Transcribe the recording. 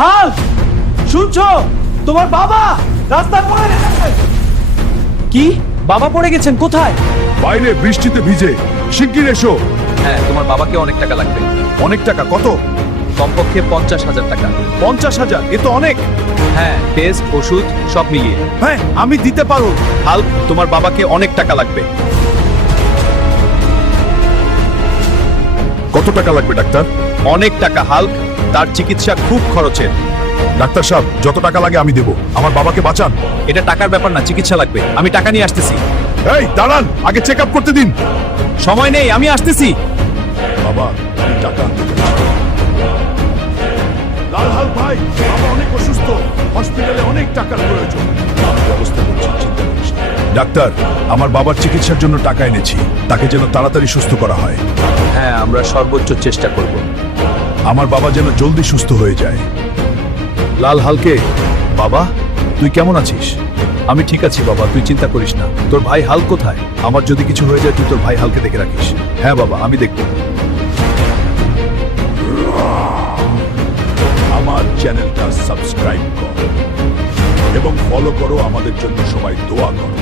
Hulk, শুনছো? তোমার বাবা রাস্তায় পড়ে গেছে। কি? বাবা পড়ে গেছেন কোথায়? বাইরে বৃষ্টিতে ভিজে, শিগগির এসো। হ্যাঁ, তোমার বাবাকে অনেক টাকা লাগবে। অনেক টাকা? কত? কমপক্ষে 50,000 টাকা। 50,000? এ তো অনেক। হ্যাঁ, টেস্ট, ওষুধ সব মিলিয়ে। হ্যাঁ, আমি দিতে পারবো। হাল্ক, তোমার বাবাকে অনেক টাকা লাগবে। কত টাকা লাগবে ডাক্তার? অনেক টাকা হাল্ক, তার চিকিৎসা খুব খরচের। ডাক্তার সাহেব, যত টাকা লাগে আমি দেবো। আমার বাবাকে বাঁচান। এটা টাকার ব্যাপার না, চিকিৎসা লাগবে। আমি টাকা নিয়ে আসতেছি। এই দাঁড়ান, আগে চেক আপ করতে দিন। সময় নেই, আমি আসতেছি। বাবা, আমি টাকা আনতে যাচ্ছি। লালহাল ভাই, বাবা অনেক অসুস্থ, হসপিটালে অনেক টাকার প্রয়োজন। আমি ব্যবস্থা করছি, চিন্তা করিস না। ডাক্তার, আমার বাবার চিকিৎসার জন্য টাকা এনেছি, তাকে যেন তাড়াতাড়ি সুস্থ করা হয়। হ্যাঁ, আমরা সর্বোচ্চ চেষ্টা করব। আমার বাবা যেন জলদি সুস্থ হয়ে যায়। লাল হালকে, বাবা তুই কেমন আছিস? আমি ঠিক আছি বাবা, তুই চিন্তা করিস না। তোর ভাই হাল কোথায়? আমার যদি কিছু হয়ে যায় তুই তোর ভাই হালকে দেখে রাখিস। হ্যাঁ বাবা, আমি দেখব। আমার চ্যানেলটা সাবস্ক্রাইব করো এবং ফলো করো। আমাদের জন্য সবাই দোয়া করো।